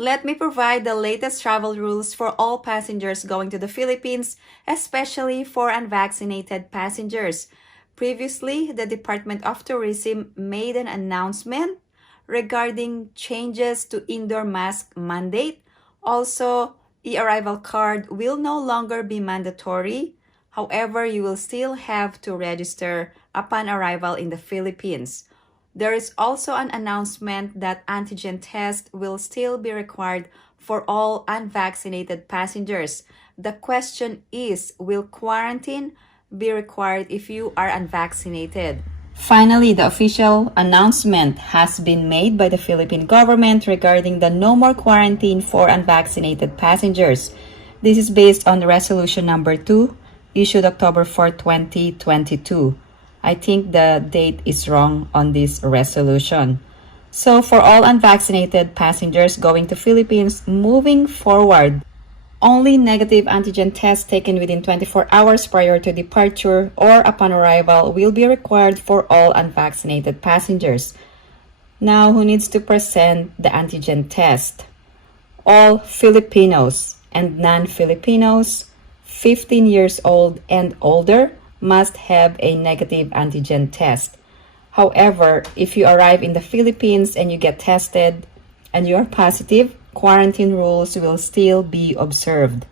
Let me provide the latest travel rules for all passengers going to the Philippines, especially for unvaccinated passengers. Previously, the Department of Tourism made an announcement regarding changes to indoor mask mandate. Also, e-arrival card will no longer be mandatory. However, you will still have to register upon arrival in the Philippines. There is also an announcement that antigen test will still be required for all unvaccinated passengers. The question is, will quarantine be required if you are unvaccinated? Finally, the official announcement has been made by the Philippine government regarding the no more quarantine for unvaccinated passengers. This is based on Resolution number 2, issued October 4, 2022. I think the date is wrong on this resolution. So for all unvaccinated passengers going to Philippines moving forward, only negative antigen tests taken within 24 hours prior to departure or upon arrival will be required for all unvaccinated passengers. Now, who needs to present the antigen test? All Filipinos and non-Filipinos 15 years old and older must have a negative antigen test. However, if you arrive in the Philippines and you get tested and you are positive, quarantine rules will still be observed.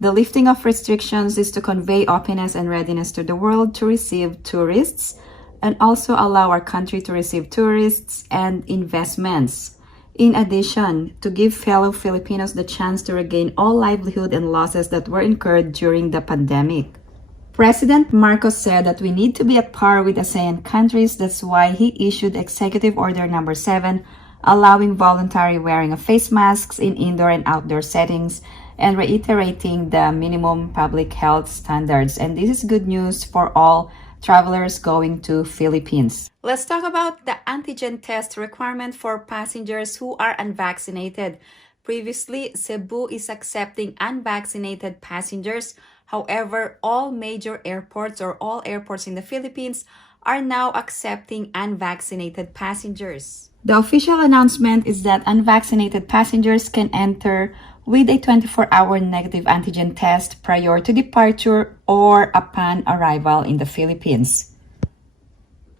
The lifting of restrictions is to convey openness and readiness to the world to receive tourists and also allow our country to receive tourists and investments. In addition, to give fellow Filipinos the chance to regain all livelihood and losses that were incurred during the pandemic. President Marcos said that we need to be at par with ASEAN countries. That's why he issued Executive Order number 7, allowing voluntary wearing of face masks in indoor and outdoor settings and reiterating the minimum public health standards. And this is good news for all travelers going to Philippines. Let's talk about the antigen test requirement for passengers who are unvaccinated. Previously, Cebu is accepting unvaccinated passengers. However, all major airports or all airports in the Philippines are now accepting unvaccinated passengers. The official announcement is that unvaccinated passengers can enter with a 24-hour negative antigen test prior to departure or upon arrival in the Philippines.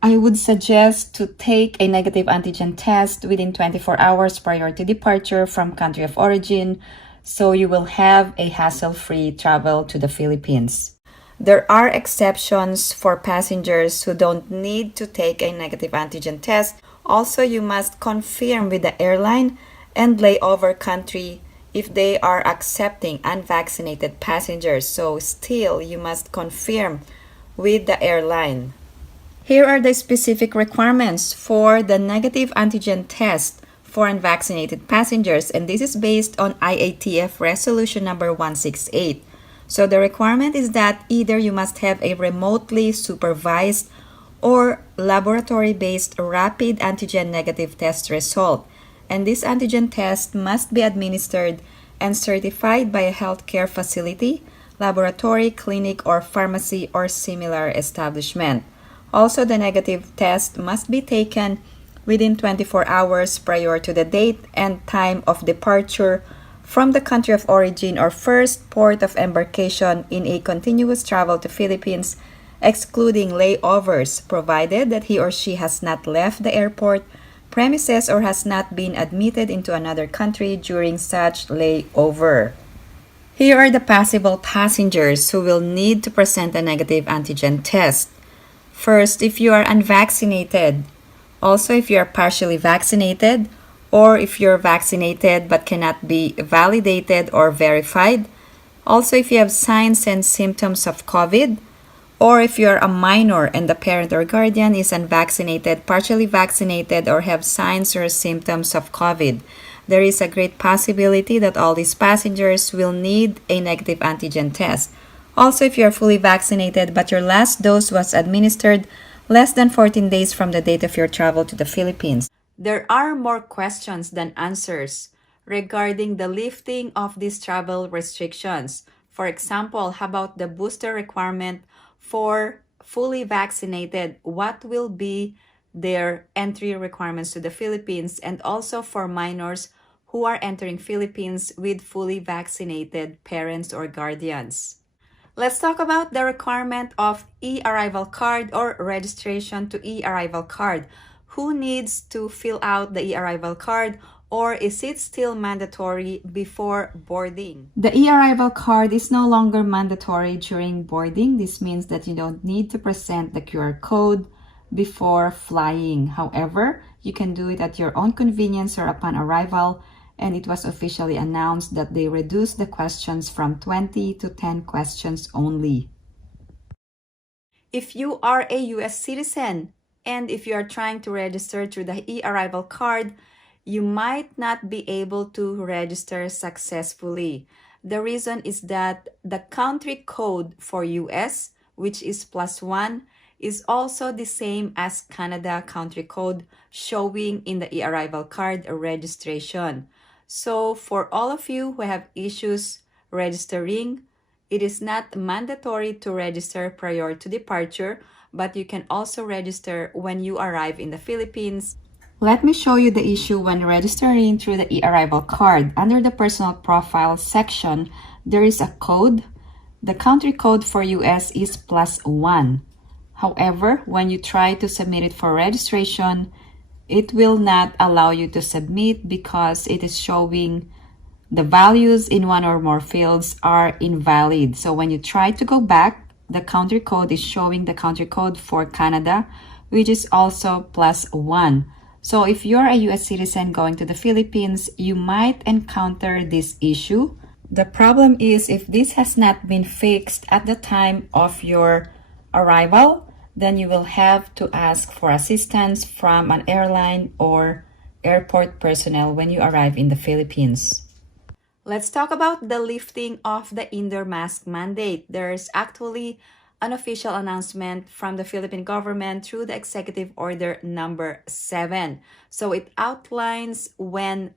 I would suggest to take a negative antigen test within 24 hours prior to departure from country of origin, so you will have a hassle-free travel to the Philippines. There are exceptions for passengers who don't need to take a negative antigen test. Also, you must confirm with the airline and layover country if they are accepting unvaccinated passengers. So still, you must confirm with the airline. Here are the specific requirements for the negative antigen test for unvaccinated passengers, and this is based on IATF Resolution number 168. So the requirement is that either you must have a remotely supervised or laboratory-based rapid antigen negative test result, and this antigen test must be administered and certified by a healthcare facility, laboratory, clinic, or pharmacy or similar establishment. Also, the negative test must be taken within 24 hours prior to the date and time of departure from the country of origin or first port of embarkation in a continuous travel to Philippines, excluding layovers, provided that he or she has not left the airport premises or has not been admitted into another country during such layover. Here are the possible passengers who will need to present a negative antigen test. First, if you are unvaccinated. Also, if you are partially vaccinated, or if you're vaccinated but cannot be validated or verified. Also, if you have signs and symptoms of COVID, or if you're a minor and the parent or guardian is unvaccinated, partially vaccinated, or have signs or symptoms of COVID. There is a great possibility that all these passengers will need a negative antigen test. Also, if you're fully vaccinated but your last dose was administered less than 14 days from the date of your travel to the Philippines. There are more questions than answers regarding the lifting of these travel restrictions. For example, how about the booster requirement for fully vaccinated? What will be their entry requirements to the Philippines, and also for minors who are entering Philippines with fully vaccinated parents or guardians. Let's talk about the requirement of e-arrival card or registration to e-arrival card. Who needs to fill out the e-arrival card, or is it still mandatory before boarding? The e-arrival card is no longer mandatory during boarding. This means that you don't need to present the QR code before flying. However, you can do it at your own convenience or upon arrival, and it was officially announced that they reduced the questions from 20 to 10 questions only. If you are a US citizen and if you are trying to register through the e-arrival card, you might not be able to register successfully. The reason is that the country code for US, which is +1, is also the same as Canada country code showing in the e-arrival card registration. So for all of you who have issues registering, it is not mandatory to register prior to departure, but you can also register when you arrive in the Philippines. Let me show you the issue when registering through the e-arrival card. Under the personal profile section, there is a code. The country code for US is +1. However, when you try to submit it for registration, it will not allow you to submit because it is showing the values in one or more fields are invalid. So when you try to go back, the country code is showing the country code for Canada, which is also +1. So if you're a US citizen going to the Philippines, you might encounter this issue. The problem is if this has not been fixed at the time of your arrival, then you will have to ask for assistance from an airline or airport personnel when you arrive in the Philippines. Let's talk about the lifting of the indoor mask mandate. There's actually an official announcement from the Philippine government through the Executive Order number 7. So it outlines when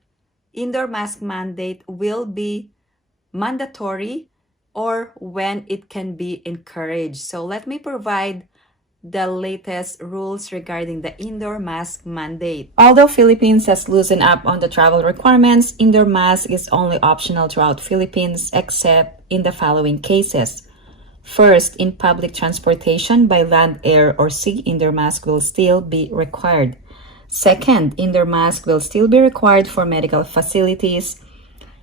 indoor mask mandate will be mandatory or when it can be encouraged. So let me provide the latest rules regarding the indoor mask mandate. Although Philippines has loosened up on the travel requirements, indoor mask is only optional throughout Philippines except in the following cases. First, in public transportation by land, air, or sea, indoor mask will still be required. Second, indoor mask will still be required for medical facilities,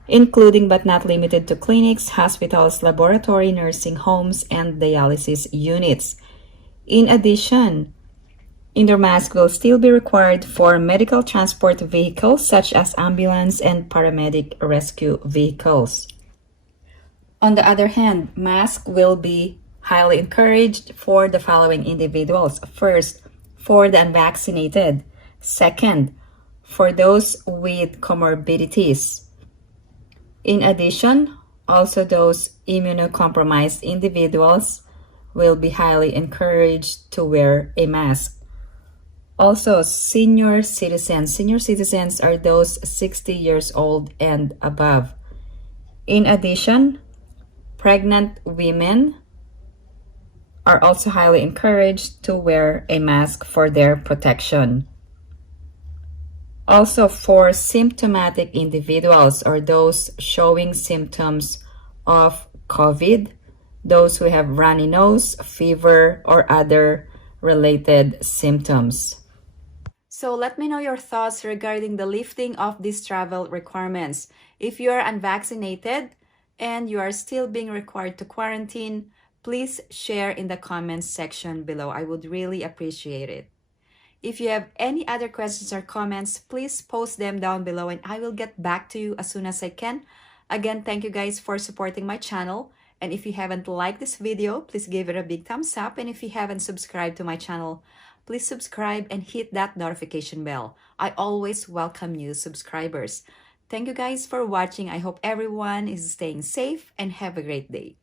including but not limited to clinics, hospitals, laboratory, nursing homes, and dialysis units. In addition, indoor mask will still be required for medical transport vehicles such as ambulance and paramedic rescue vehicles. On the other hand, mask will be highly encouraged for the following individuals. First, for the unvaccinated. Second, for those with comorbidities. In addition, also those immunocompromised individuals will be highly encouraged to wear a mask. Also, senior citizens. Senior citizens are those 60 years old and above. In addition, pregnant women are also highly encouraged to wear a mask for their protection. Also, for symptomatic individuals or those showing symptoms of COVID, those who have runny nose, fever, or other related symptoms. So let me know your thoughts regarding the lifting of these travel requirements. If you are unvaccinated and you are still being required to quarantine, please share in the comments section below. I would really appreciate it. If you have any other questions or comments, please post them down below and I will get back to you as soon as I can. Again, thank you guys for supporting my channel. And if you haven't liked this video, please give it a big thumbs up. And if you haven't subscribed to my channel, please subscribe and hit that notification bell. I always welcome new subscribers. Thank you guys for watching. I hope everyone is staying safe and have a great day.